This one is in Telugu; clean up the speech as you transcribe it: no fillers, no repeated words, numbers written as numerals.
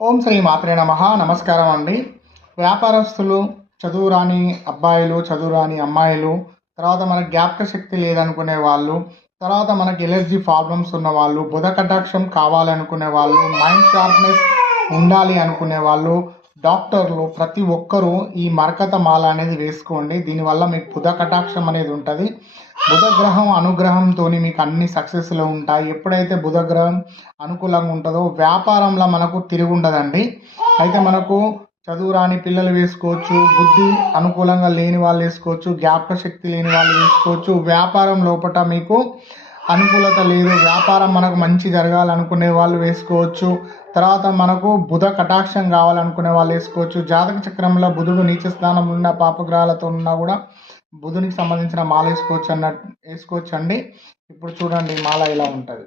ఓం శ్రీ మాత్రే నమః. నమస్కారం అండి. వ్యాపారస్తులు, చదువురాని అబ్బాయిలు, చదువురాని అమ్మాయిలు, తర్వాత మనకు జ్ఞాపక శక్తి లేదనుకునే వాళ్ళు, తర్వాత మనకి ఎలర్జీ ప్రాబ్లమ్స్ ఉన్న వాళ్ళు, బుధ కటాక్షం కావాలనుకునే వాళ్ళు, మైండ్ షార్ప్నెస్ ఉండాలి అనుకునే వాళ్ళు, డాక్టర్లు ప్రతి ఒక్కరూ ఈ మరకత మాల అనేది వేసుకోండి. దీనివల్ల మీకు బుధ కటాక్షం అనేది ఉంటుంది. బుధ గ్రహం అనుగ్రహంతో మీకు అన్ని సక్సెస్లో ఉంటాయి. ఎప్పుడైతే బుధ గ్రహం అనుకూలంగా ఉంటుందో వ్యాపారంలో మనకు తిరిగి ఉండదండి. అయితే మనకు చదువు రాని పిల్లలు వేసుకోవచ్చు, బుద్ధి అనుకూలంగా లేని వాళ్ళు వేసుకోవచ్చు, జ్ఞాపక శక్తి లేని వాళ్ళు వేసుకోవచ్చు. వ్యాపారం లోపల మీకు అనుకూలత లేదు, వ్యాపారం మనకు మంచి జరగాలనుకునే వాళ్ళు వేసుకోవచ్చు. తర్వాత మనకు బుధ కటాక్షం కావాలనుకునే వాళ్ళు వేసుకోవచ్చు. జాతక చక్రంలో బుధుడు నీచ స్థానంలో ఉన్న పాపగ్రహాలతో ఉన్నా కూడా బుధునికి సంబంధించిన మాల వేసుకోవచ్చు వేసుకోవచ్చు అండి. ఇప్పుడు చూడండి మాల ఇలా ఉంటుంది.